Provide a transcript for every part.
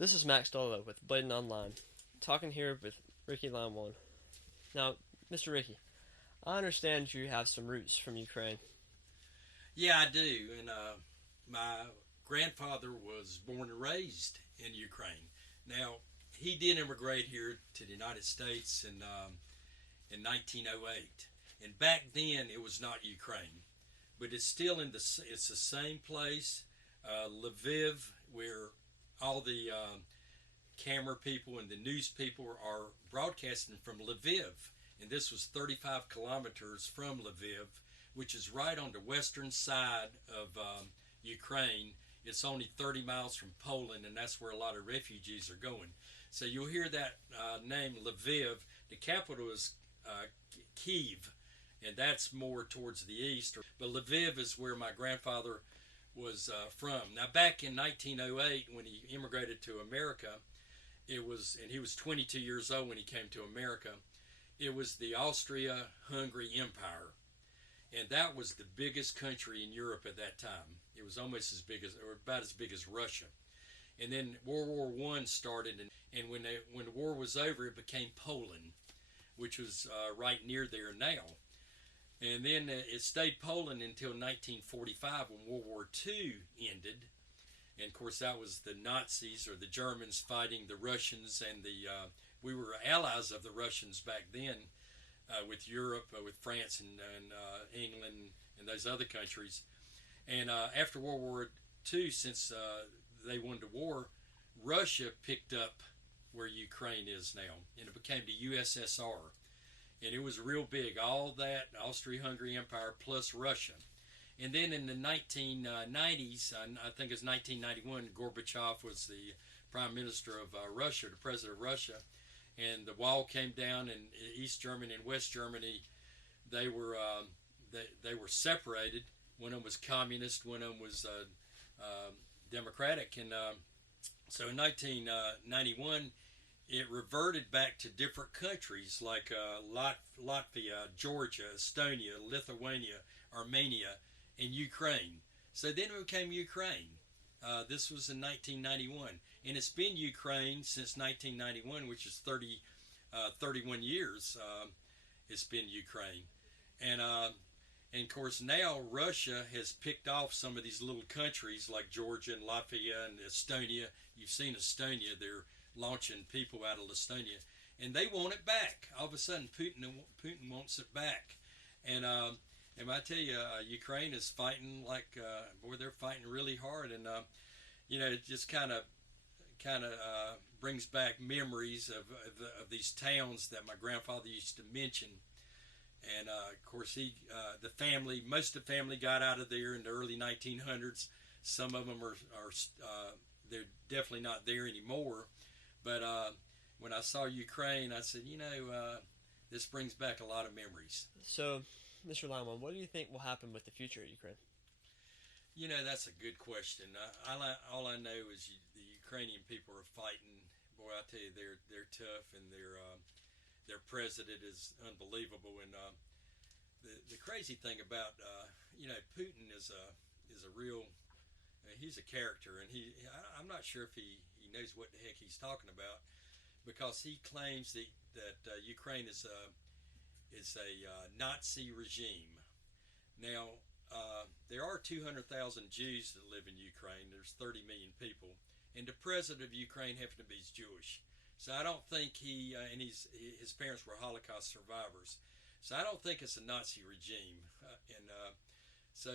This is Max DeLillo with BladenOnline, talking here with Ricky Leinwand. Now, Mr. Ricky, I understand you have some roots from Ukraine. Yeah, I do. And my grandfather was born and raised in Ukraine. Now, he did immigrate here to the United States in 1908. And back then, it was not Ukraine, but it's still it's the same place, Lviv, where all the camera people and the news people are broadcasting from Lviv. And this was 35 kilometers from Lviv, which is right on the western side of Ukraine. It's only 30 miles from Poland, and that's where a lot of refugees are going. So you'll hear that name Lviv. The capital is Kiev, and that's more towards the east. But Lviv is where my grandfather was from. Now, back in 1908, when he immigrated to America, and he was 22 years old when he came to America. It was the Austria-Hungary Empire, and that was the biggest country in Europe at that time. It was almost as big as, or about as big as Russia. And then World War One started, and when the war was over, it became Poland, which was right near there now. And then it stayed Poland until 1945 when World War Two ended. And of course, that was the Nazis or the Germans fighting the Russians, and we were allies of the Russians back then with Europe, with France and England and those other countries. And after World War II, since they won the war, Russia picked up where Ukraine is now, and it became the USSR. And it was real big, all that Austria-Hungary Empire plus Russia. And then in the 1990s, I think it was 1991, Gorbachev was the prime minister of Russia, the president of Russia, and the wall came down, and East Germany and West Germany, they were separated. One of them was communist, one of them was democratic, and so in 1991, it reverted back to different countries like Latvia, Georgia, Estonia, Lithuania, Armenia, and Ukraine. So then it became Ukraine. This was in 1991, and it's been Ukraine since 1991, which is 31 years. It's been Ukraine, and of course now Russia has picked off some of these little countries like Georgia and Latvia and Estonia. You've seen Estonia; they're launching people out of Estonia, and they want it back. All of a sudden, Putin wants it back, and I tell you, Ukraine is fighting like boy, they're fighting really hard, and it just kind of brings back memories of these towns that my grandfather used to mention. And of course, most of the family got out of there in the early 1900s. Some of them are they're definitely not there anymore. But when I saw Ukraine, I said, this brings back a lot of memories. So, Mr. Leinwand, what do you think will happen with the future of Ukraine? That's a good question. All I know is the Ukrainian people are fighting. Boy, I tell you, they're tough, and their president is unbelievable. And the crazy thing about Putin is a real he's a character, and I'm not sure if he knows what the heck he's talking about, because he claims that Ukraine is a Nazi regime. Now, there are 200,000 Jews that live in Ukraine. There's 30 million people, and the president of Ukraine happened to be Jewish. So I don't think and his parents were Holocaust survivors. So I don't think it's a Nazi regime, so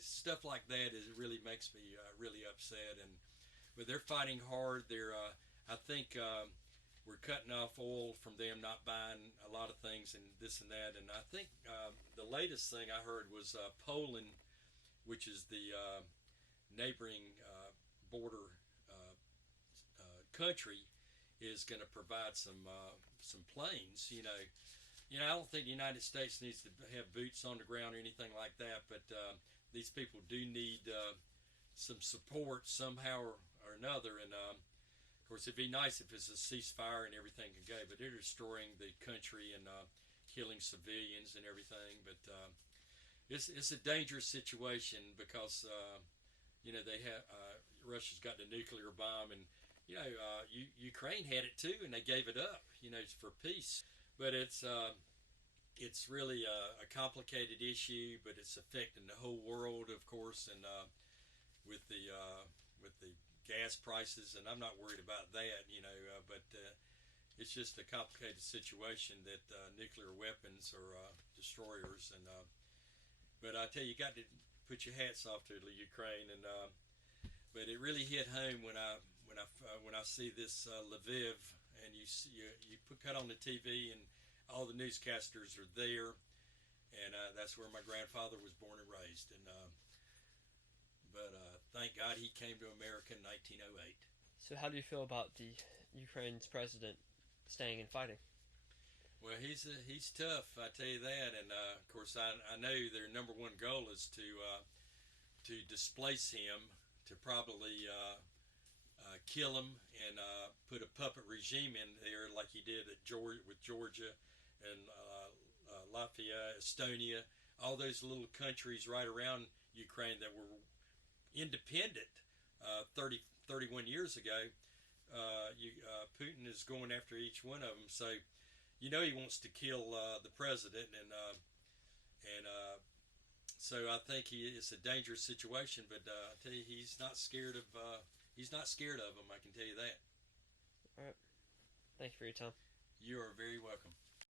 stuff like that really makes me really upset. But they're fighting hard. I think we're cutting off oil from them, not buying a lot of things and this and that. And I think the latest thing I heard was Poland, which is the neighboring border country, is going to provide some planes. I don't think the United States needs to have boots on the ground or anything like that, but these people do need some support somehow or another. And of course, it'd be nice if it's a ceasefire and everything could go, but they're destroying the country and killing civilians and everything. But it's a dangerous situation because they have Russia's got the nuclear bomb, and Ukraine had it too, and they gave it up, for peace. But it's really a complicated issue, but it's affecting the whole world, of course, and with the gas prices, and I'm not worried about that, but it's just a complicated situation that nuclear weapons are destroyers, and but I tell you, you got to put your hats off to the Ukraine, and but it really hit home when I see this Lviv, and you cut on the TV, and all the newscasters are there, and that's where my grandfather was born and raised, and but thank God he came to America in 1908. So how do you feel about the Ukraine's president staying and fighting? Well, he's tough, I tell you that, and of course I know their number one goal is to displace him, to probably kill him, and put a puppet regime in there like he did with Georgia and Latvia, Estonia, all those little countries right around Ukraine that were independent 31 years ago. Putin is going after each one of them, so he wants to kill the president, and so I think it's a dangerous situation. But I tell you, he's not scared of them. I can tell you that. All right. Thank you for your time. You are very welcome.